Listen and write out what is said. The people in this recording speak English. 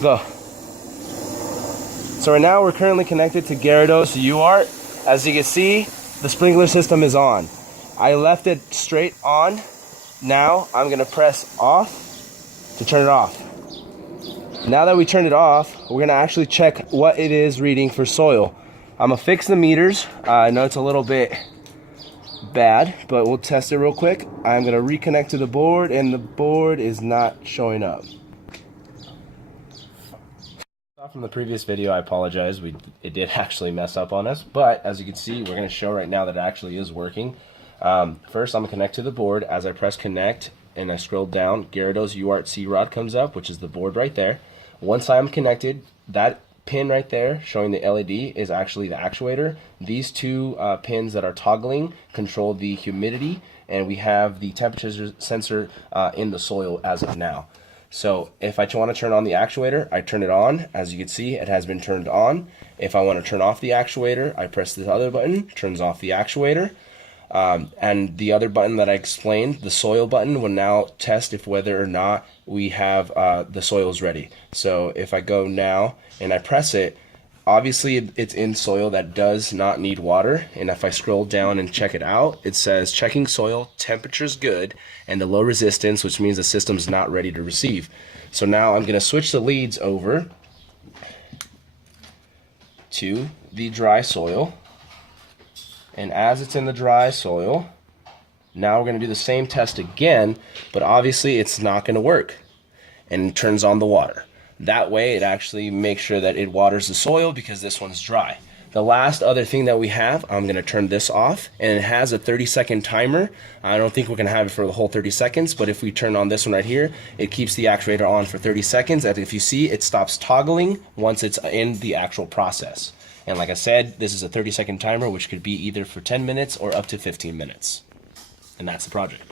Go. So right now we're currently connected to Garados UART. As you can see, the sprinkler system is on. I left it straight on. Now I'm gonna press off to turn it off. Now that we turned it off, we're gonna actually check what it is reading for soil. I'm gonna fix the meters. I know it's a little bit bad, but we'll test it real quick. I'm gonna reconnect to the board, and the board is not showing up. From the previous video, I apologize. It did actually mess up on us, but as you can see, we're gonna show right now that it actually is working. First, I'm gonna connect to the board. As I press connect and I scroll down, Garados UART C-Rod comes up, which is the board right there. Once I'm connected, that pin right there showing the LED is actually the actuator. These two pins that are toggling control the humidity, and we have the temperature sensor in the soil as of now. So if I want to turn on the actuator, I turn it on. As you can see, it has been turned on. If I want to turn off the actuator, I press this other button, turns off the actuator. And the other button that I explained, the soil button, will now test if whether or not we have the soils ready. So if I go now and I press it, obviously it's in soil that does not need water. And if I scroll down and check it out, it says checking soil, temperature's good, and the low resistance, which means the system's not ready to receive. So now I'm gonna switch the leads over to the dry soil. And as it's in the dry soil, now we're going to do the same test again, but obviously it's not going to work, and it turns on the water. That way it actually makes sure that it waters the soil because this one's dry. The last other thing that we have, I'm going to turn this off, and it has a 30-second timer. I don't think we're going to have it for the whole 30 seconds, but if we turn on this one right here, it keeps the actuator on for 30 seconds. And if you see, it stops toggling once it's in the actual process. And like I said, this is a 30-second timer, which could be either for 10 minutes or up to 15 minutes. And that's the project.